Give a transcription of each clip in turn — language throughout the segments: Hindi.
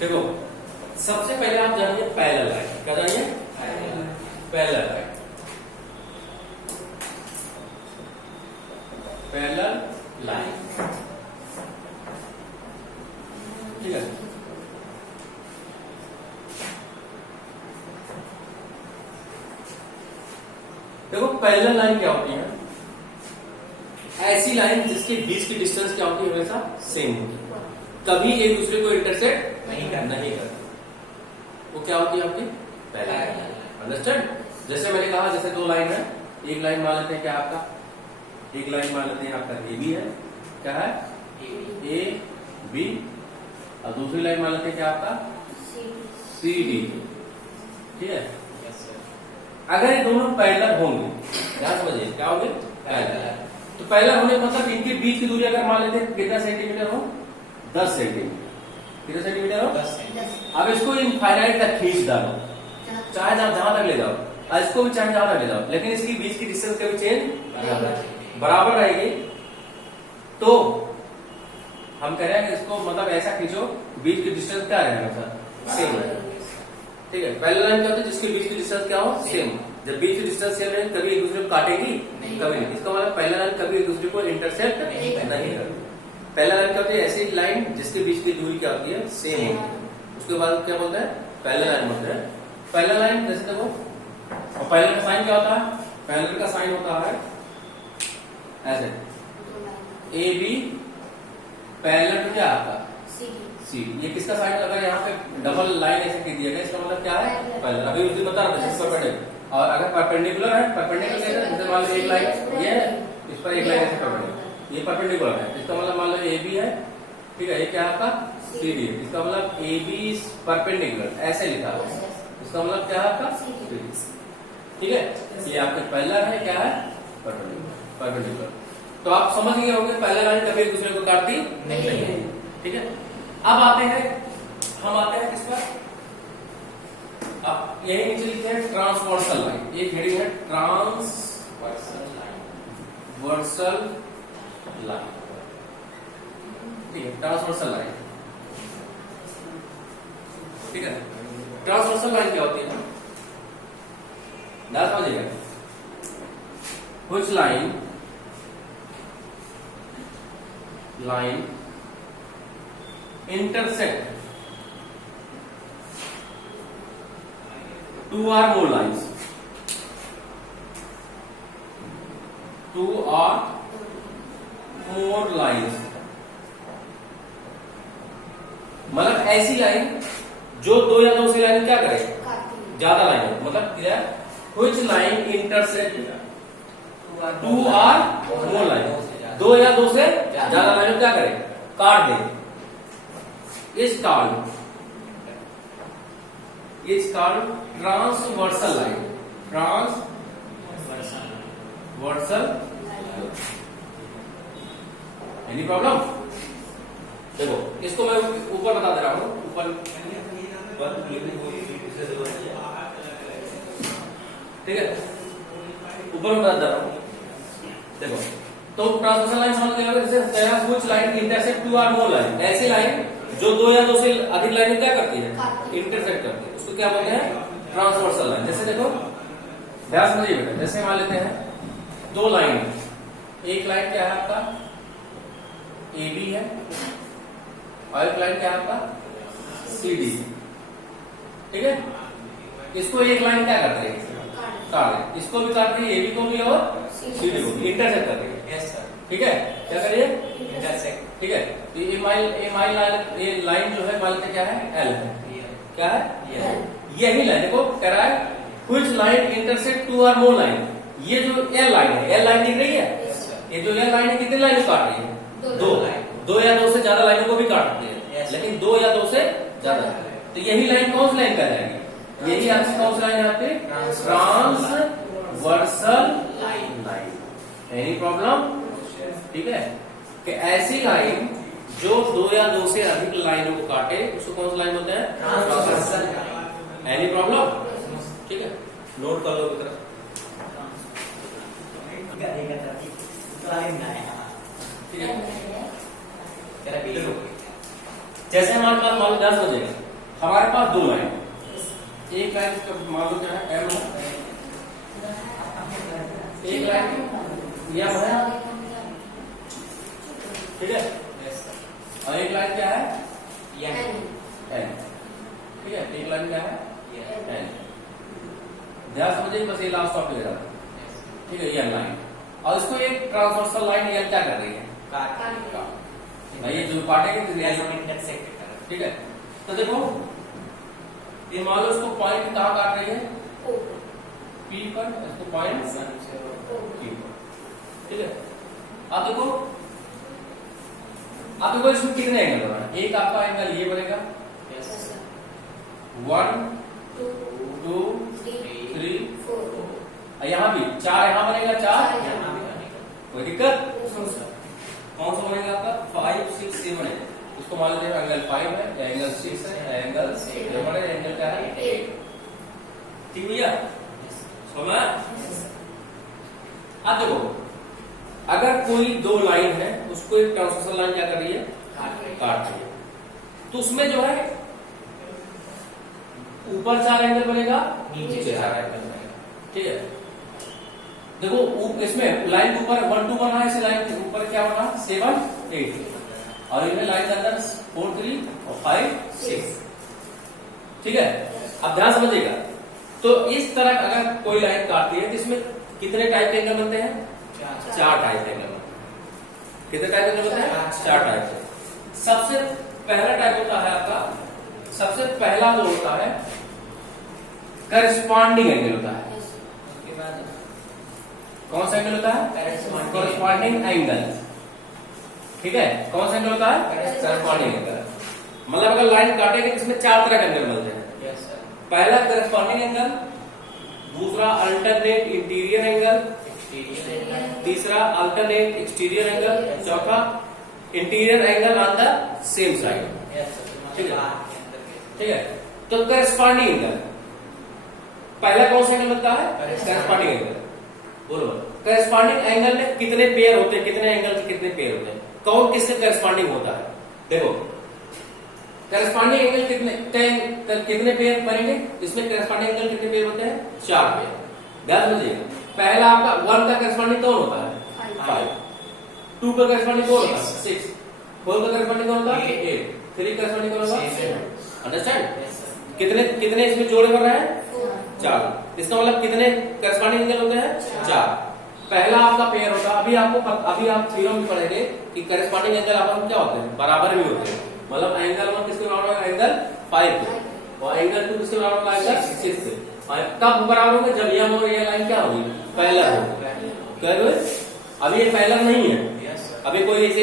देखो सबसे पहले आप जानिए पैरेलल लाइन। क्या जानिए? Parallel line. पैरेलल लाइन, ठीक है। देखो पैरेलल लाइन क्या होती है? ऐसी लाइन जिसके बीच की डिस्टेंस क्या होती है? हमेशा सेम होती है, कभी एक दूसरे को इंटरसेक्ट नहीं करती। वो क्या होती है? आपकी पैरेलल। अंडरस्टैंड? जैसे मैंने कहा, जैसे दो लाइन है, एक लाइन मान लेते हैं क्या आपका, एक लाइन मान लेते हैं आपका ए बी है। क्या है? A B. और दूसरी लाइन मान लेते हैं क्या आपका, सी डी। ठीक है। अगर ये दोनों पैरेलल होंगे, ध्यान समझिए, क्या होंगे? पैरेलल। तो पैरेलल होने का मतलब इनके बीच की दूरी अगर मान लेते हैं कितना सेंटीमीटर हो? 10 सेंटीमीटर। कितना सेंटीमीटर हो? 10। अब इसको इनफाइनाइट तक खींच डालो, चाहे जहां तक ले जाओ, और इसको भी चाहे जहां तक ले जाओ, लेकिन इसकी बीच की डिस्टेंस कभी चेंज बराबर रहेगी। तो हम कह रहे हैं कि इसको मतलब ऐसा खींचो, बीच की डिस्टेंस क्या रहेगा? हमेशा सेम रहेगा। ठीक है। पैरेलल लाइन क्या होती है? जिसके बीच की डिस्टेंस क्या हो? सेम। जब बीच की डिस्टेंस सेम रहेगी, कभी एक दूसरे को काटेगी कभी नहीं। इसका मतलब पैरेलल लाइन कभी एक दूसरे को इंटरसेक्ट नहीं करती। पैरेलल लाइन क्या होती है? ऐसी लाइन जिसके बीच की दूरी क्या होती है? सेम होती है। उसके बाद क्या बोलते हैं? पैरेलल लाइन बोलते हैं। पैरेलल लाइन जैसे देखो, और पैरेलल का साइन क्या होता है? पैरेलल का साइन होता है ऐसे, ए बी पैरेलल टू क्या आपका सी। ये किसका साइन? अगर यहाँ पे डबल लाइन ऐसे खींच दिया गया, इसका मतलब क्या है? पैरेलल। अभी उस दिन बता रहा था परपेंडिकुलर। और अगर परपेंडिकुलर है, परपेंडिकुलर जैसे मान लो एक लाइन ये है, इस पर एक लाइन ऐसे परपेंडिकुलर, ये परपेंडिकुलर है, इसका मतलब मान लो ए बी है। ठीक है। ये क्या है आपका? सी डी है। इसका मतलब ए बी परपेंडिकुलर ऐसे लिखा हुआ है, इसका मतलब क्या है आपका? ठीक है। ये आपके पैरेलल है, क्या है? परपेंडिकुलर। तो आप समझ गए होंगे पैरेलल लाइन कभी एक दूसरे को काटती नहीं। ठीक है। अब आते हैं, हम आते हैं किस पर? अब यही नीचे लिखते हैं ट्रांसवर्सल लाइन। एक हेडिंग है ट्रांसवर्सल लाइन। ठीक है। ट्रांसवर्सल लाइन, ठीक है। ट्रांसवर्सल लाइन क्या होती है? ध्यान समझिएगा। कुछ line intersect two or more lines, two or more lines, मतलब ऐसी लाइन जो दो या दो से लाइन क्या करे? ज्यादा लाइन हो। मतलब क्या? कुछ लाइन इंटरसेक्ट टू और मोर लाइन, दो या दो से ज्यादा लाइन क्या करे? काट दे। Is called transversal line. Transversal. Any problem? देखो इसको मैं ऊपर बता दे रहा हूं, ऊपर। ठीक है, ऊपर बता दे रहा हूं। देखो तो ट्रांसवर्सल लाइन समझ गए। जैसे कुछ लाइन इंटरसेक्ट टू और मोर लाइन, ऐसी लाइन जो दो या दो से अधिक लाइन क्या करती है? इंटरसेक्ट करती है, उसको क्या बोलते हैं? Transversal line. जैसे देखो, ध्यान समझिए बेटा, जैसे मान लेते हैं दो लाइन, एक लाइन क्या है आपका? ए बी है, और एक लाइन क्या है आपका? C D. ठीक है। इसको एक लाइन क्या करते हैं? काट रहे। इसको भी काट रही है, ए बी को भी और सी डी को भी, इंटरसेक्ट कर रही है। Yes sir. ठीक है। क्या करिए? इंटरसेक्ट। ठीक है। तो ये लाइन जो है मान लेते क्या है? एल है। क्या है? यही लाइन देखो कह रहा है कुछ लाइन इंटरसेक्ट टू और मोर लाइन। ये जो एल लाइन है, एल लाइन दिख रही है? ये जो एल लाइन है कितनी लाइन काट रही है? दो या दो से ज्यादा लाइनों को भी काटती है, लेकिन दो या दो से ज्यादा। तो यही लाइन कौन सी लाइन कहलाएगी? यही आपकी कौन सी लाइन है? आपकी ट्रांसवर्सल लाइन। Any problem? ठीक है। कि ऐसी लाइन जो दो या दो से अधिक लाइनों को काटे उसको कौन सी लाइन बोलते हैं? Transversal line. Any problem? ठीक है, नोट कर लो मित्र। ठीक है। जैसे हमारे पास मान लो 10 बजेगा, हमारे पास दो लाइन, एक लाइन मान लो क्या है एम है, एक लाइन यम है, ठीक है, और एक लाइन क्या है एन, ठीक है, एक लाइन क्या है एन। ध्यान समझिए, बस ये लास्ट टॉपिक है, ठीक है, एन लाइन। और इसको एक ट्रांसवर्सल लाइन एन क्या कर रही है, भाई ये जो पार्ट है ठीक है। तो देखो ये मान लो इसको पॉइंट कहाँ काट रही है, पी पर, इसको पॉइंट पी पर, ठीक है। अब देखो इसमें कितने एंगल बना, एक आपका एंगल ये बनेगा 1 2 3 4, यहाँ भी 4 यहाँ बनेगा, 4 कोई दिक्कत, कौन सा बनेगा आपका 5 6 7 है, उसको मान लीजिए एंगल 5 है, एंगल 6 है, एंगल 7 है, एंगल क्या है 8, ठीक भैया समझ। अब देखो अगर कोई दो लाइन है उसको एक ट्रांसवर्सल लाइन क्या कर रही है, काट रही है, तो उसमें जो है ऊपर 4 एंगल बनेगा, नीचे 4 एंगल बनेगा, ठीक है। देखो इसमें लाइन के ऊपर 1 2 बना है, इस लाइन के ऊपर क्या बना 7 8, और इनमें लाइन के अंदर 4 3 और 5 6, ठीक है। अब ध्यान समझिएगा, तो इस तरह अगर कोई लाइन काटती है तो इसमें कितने टाइप के एंगल बनते हैं, 4 टाइप के एंगल बनते हैं। कितने टाइप के एंगल बनते हैं, 4 टाइप के। सबसे पहला टाइप होता है आपका, सबसे पहला जो होता है करस्पॉन्डिंग एंगल होता है। कौन सा एंगल होता है, करस्पॉन्डिंग एंगल, ठीक है। कौन सा एंगल होता है, करस्पॉन्डिंग एंगल। मतलब अगर लाइन काटेंगे तो इसमें 4 तरह के एंगल मिलते हैं। पहला करस्पॉन्डिंग एंगल, दूसरा अल्टरनेट इंटीरियर एंगल, तीसरा अल्टरनेट एक्सटीरियर एंगल, चौथा interior angle on the same side, ठीक है, ठीक है। तो करस्पॉन्डिंग एंगल पहला कौन सा एंगल बनता है, करस्पॉन्डिंग एंगल। बोलो करस्पॉन्डिंग एंगल में कितने पेयर होते हैं, कितने एंगल के कितने पेयर होते हैं, कौन किससे करस्पॉन्डिंग होता है। देखो करस्पॉन्डिंग एंगल कितने पेयर बनेंगे, इसमें करस्पॉन्डिंग एंगल कितने पेयर होते हैं, 4 पेयर। ध्यान समझिएगा, पहला आपका 1 का करस्पॉन्डिंग कौन होता है 5, 2 का करस्पॉन्डिंग कौन होता है 6, 4 का करस्पॉन्डिंग कौन होता है 8, 3 का करस्पॉन्डिंग कौन होता है 7। अंडरस्टैंड, कितने इसमें जोड़े बन रहे हैं 4। इसका मतलब कितने करस्पॉन्डिंग एंगल होते हैं 4। पहला आपका पेयर होता है, अभी आप थ्योरम में पढ़ेंगे कि करस्पॉन्डिंग एंगल आपस में क्या होते हैं, बराबर भी होते हैं। मतलब एंगल 1 किसके बराबर है, एंगल 5 के, और एंगल 2 किसके बराबर है, एंगल 6 के। कब बराबर होंगे, जब यह और ये लाइन क्या होगी, पैरेलल होगी। अभी ये पैरेलल नहीं है, अभी कोई ऐसे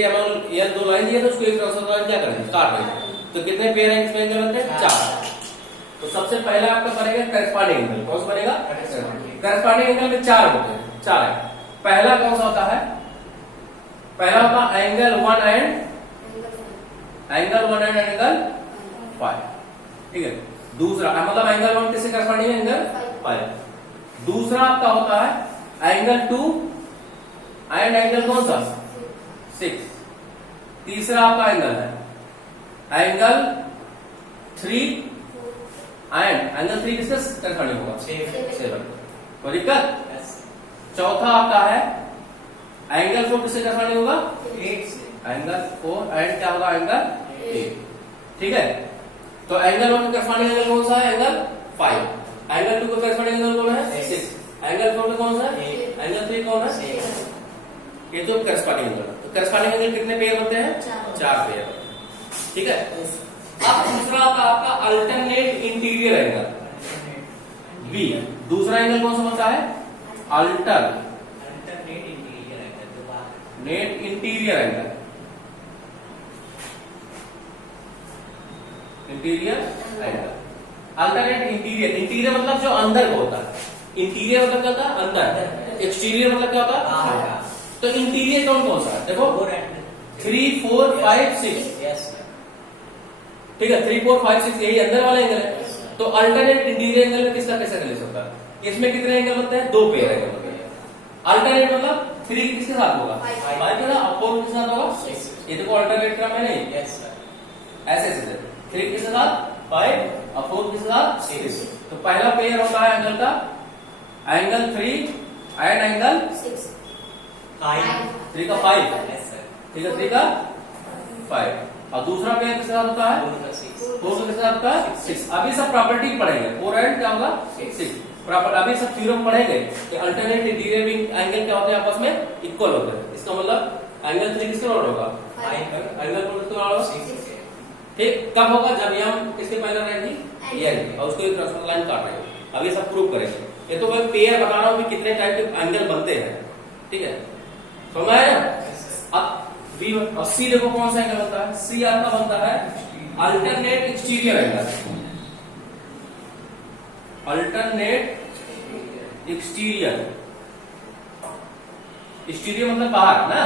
ये 2 लाइन दिया तो उसको एक ट्रांसवर्सल लाइन क्या करेंगे, काट देंगे। तो कितने पेयर हैं इसमें एंगल बनते हैं 4। तो सबसे पहला आपका बनेगा करस्पॉन्डिंग एंगल, कौन सा बनेगा, करस्पॉन्डिंग एंगल में 4 होते हैं, 4 है। पहला कौन सा होता है, पहला होता एंगल 1 एंड एंगल 5, ठीक है। दूसरा मतलब एंगल 1 किससे करस्पॉन्डिंग है, एंगल 5। दूसरा आपका होता है एंगल 2 एंड एंगल कौन सा 6। तीसरा आपका एंगल है एंगल 3 एंड एंगल 3 किससे करस्पॉन्डिंग होगा 7। कोई दिक्कत। चौथा आपका है एंगल 4 किससे करस्पॉन्डिंग होगा 8 से, एंगल 4 एंड क्या होगा एंगल 8, ठीक है। तो एंगल 1 का करस्पॉन्डिंग एंगल कौन सा है, एंगल 5। एंगल 2 का करस्पॉन्डिंग एंगल कौन है 6। एंगल 4 का कौन सा है, एंगल 3 कौन है 7। ये तो करस्पॉन्डिंग एंगल। तो करस्पॉन्डिंग एंगल कितने पेयर होते हैं, 4 पेयर, ठीक है। अब दूसरा आपका अल्टरनेट इंटीरियर एंगल बी। दूसरा एंगल कौन सा होता है, alternate interior angle, interior angle. Alternate interior मतलब जो अंदर का होता है, इंटीरियर मतलब क्या होता है अंदर, एक्सटीरियर मतलब क्या होता है। तो इंटीरियर कौन सा है, देखो 3 4 5 6, ठीक है। 3 4 5 6 यही अंदर वाला एंगल है। तो अल्टरनेट इंटीरियर एंगल में किसका कैसे रिलेशन होता है, इसमें कितने एंगल बनते हैं, 2 पेयर एंगल बनते हैं। अल्टरनेट मतलब 3 किसके साथ होगा 5 के साथ, और 4 किसके साथ होगा 6। ये देखो अल्टरनेट क्रम है नहीं, ऐसे 3 किसके साथ 5 और फोर्थ किसके साथ 6। तो पहला पेयर होता है एंगल का एंगल 3 एंड एंगल 6 3 का 5, ठीक है 3 का 5 और दूसरा पेयर किसके साथ होता है 4 किसके साथ होता है 6। अभी सब प्रॉपर्टी पढ़ेंगे 4 एंड क्या होगा 6 प्रॉपर। अभी सब थ्योरम पढ़ेंगे कि अल्टरनेट इंटीरियर एंगल क्या होते हैं आपस में इक्वल होते हैं। इसका मतलब एंगल 3 किसके बराबर होगा एंगल 4 किसके बराबर होगा। ठीक कब होगा जब ये हम किसके पहले रहेंगी ये और उसको एक ट्रांसफर लाइन काट रहे हैं। अब ये सब प्रूव करेंगे। ये तो मैं पेयर बता रहा हूँ कि कितने टाइप के एंगल बनते हैं, ठीक है समझ में आया। अब बी और सी देखो कौन सा एंगल बनता है। सी आपका बनता है alternate exterior angle. Alternate exterior, exterior मतलब बाहर ना,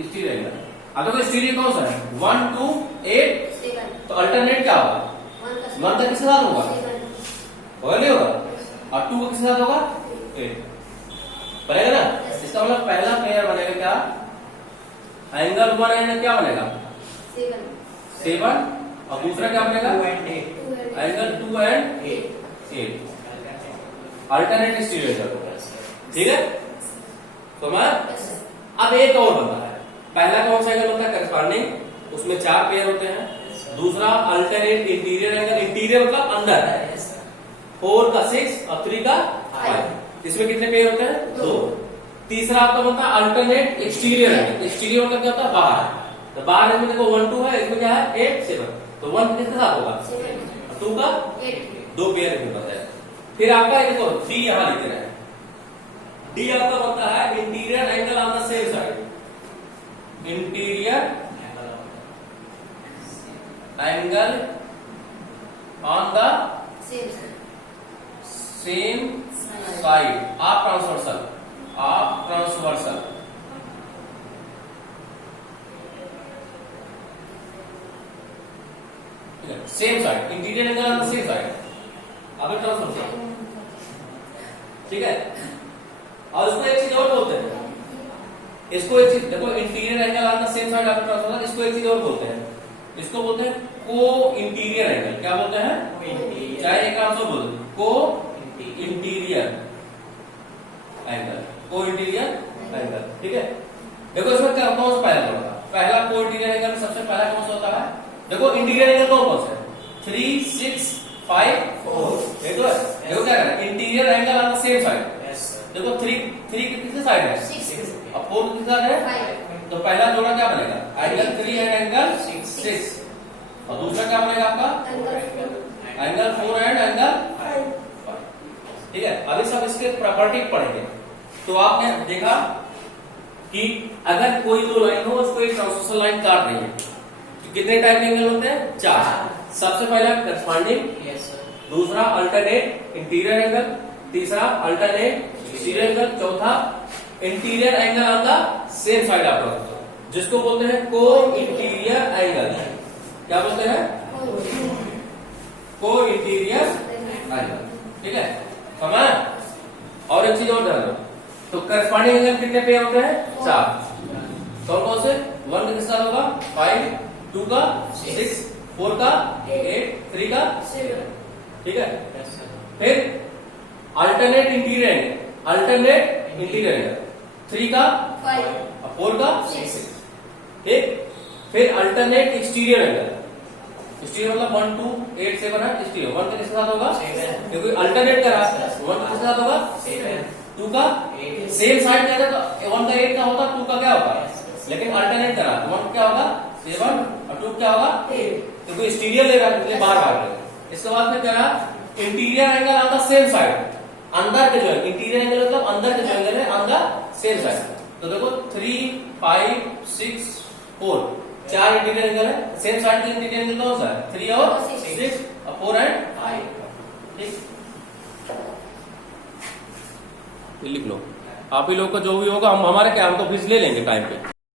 एक्सटीरियर एंगल। अब देखो एक्सटीरियर कौन सा है 1 2 8 तो अल्टरनेट क्या होगा 1 का किसके साथ होगा होगा नहीं होगा और 2 का किसके साथ होगा 8 बनेगा ना। इसका मतलब पहला पेयर बनेगा क्या एंगल 1 एंड क्या बनेगा 7 और दूसरा क्या बनेगा एंगल 2 एंड 8 अल्टरनेट एक्सटीरियर, ठीक है। तो मैं अब एक और बनता है। पहला कौन सा एंगल होता है करस्पॉन्डिंग, उसमें 4 पेयर होते हैं। दूसरा अल्टरनेट इंटीरियर एंगल, इंटीरियर मतलब अंदर 4 का 6 और 3 का 5। इसमें कितने पेयर होते हैं 2। तीसरा आपका बनता है अल्टरनेट एक्सटीरियर एंगल। एक्सटीरियर मतलब क्या होता है बाहर। तो बाहर इसमें देखो 1 2 है, इसमें क्या है 8 7 तो 1 किसके साथ होगा 2 का 2 पेयर इसमें बनता है। फिर आपका देखो डी यहां लिख रहे हैं। डी आपका बनता है interior angle on the same side. Interior angle on the same side of transversal, of transversal. Same side interior angle on the same side of transversal, ठीक है। और उसको एक चीज और बोलते हैं, इसको एक चीज देखो interior angle on the same side of transversal, इसको एक चीज और बोलते हैं, इसको बोलते हैं को इंटीरियर एंगल। क्या बोलते हैं चाहे एक आंसर बोल को इंटीरियर एंगल, को इंटीरियर एंगल, ठीक है। देखो इसमें क्या कौन सा पहला होगा पहला को इंटीरियर एंगल सबसे पहला कौन सा होता है देखो इंटीरियर एंगल कौन सा है 3 6 5 4 देखो देखो क्या है interior angle on the same side. देखो 3 किसके साइड है 6 और 4 किसके साइड है 5। तो पहला जोड़ा क्या बनेगा एंगल 3 एंड एंगल 6 और दूसरा क्या बनेगा आपका एंगल 4 एंड एंगल 5, ठीक है। अभी सब इसके प्रॉपर्टी पढ़ेंगे। तो आपने देखा कि अगर कोई दो लाइन हो उसको एक ट्रांसवर्सल लाइन काट रही है तो कितने टाइप के एंगल होते हैं 4। सबसे पहला करस्पॉन्डिंग, दूसरा अल्टरनेट इंटीरियर एंगल, तीसरा अल्टरनेट एक्सटीरियर एंगल, चौथा interior angle on the same side of transversal जिसको बोलते हैं को इंटीरियर एंगल। क्या बोलते हैं को इंटीरियर एंगल, ठीक है समझ। और एक चीज और ध्यान दो तो करस्पॉन्डिंग एंगल कितने पे होते हैं 4। कौन कौन से 1 का किसका होगा 5 2 का 6 4 का 8 3 का 7, ठीक है। फिर alternate interior angle, alternate interior angle 3 का 5 और 4 का 6, ठीक। फिर अल्टरनेट एक्सटीरियर एंगल, एक्सटीरियर मतलब 1 2 8 7 है एक्सटीरियर 1 का किसके साथ होगा क्योंकि अल्टरनेट करा 1 का किसके साथ होगा 2 का सेम साइड का तो 1 का 8 का होता 2 का क्या होगा लेकिन अल्टरनेट करा 1 क्या होगा 7 और 2 क्या होगा 8 तो कोई एक्सटीरियर ले रहा है इसलिए बाहर भाग रहा है। इसके बाद में करा interior angle on the same side, अंदर के जो है इंटीरियर एंगल मतलब अंदर के जो एंगल है ऑन द सेम साइड। तो देखो 3 5 6 4 4 इंटीरियर एंगल है सेम साइड के इंटीरियर एंगल कौन सा है 3 और 6 और 4 एंड 5, ठीक। लिख लो आप ही लोग का जो भी होगा हम हमारे क्या हम तो फीस ले लेंगे टाइम पे।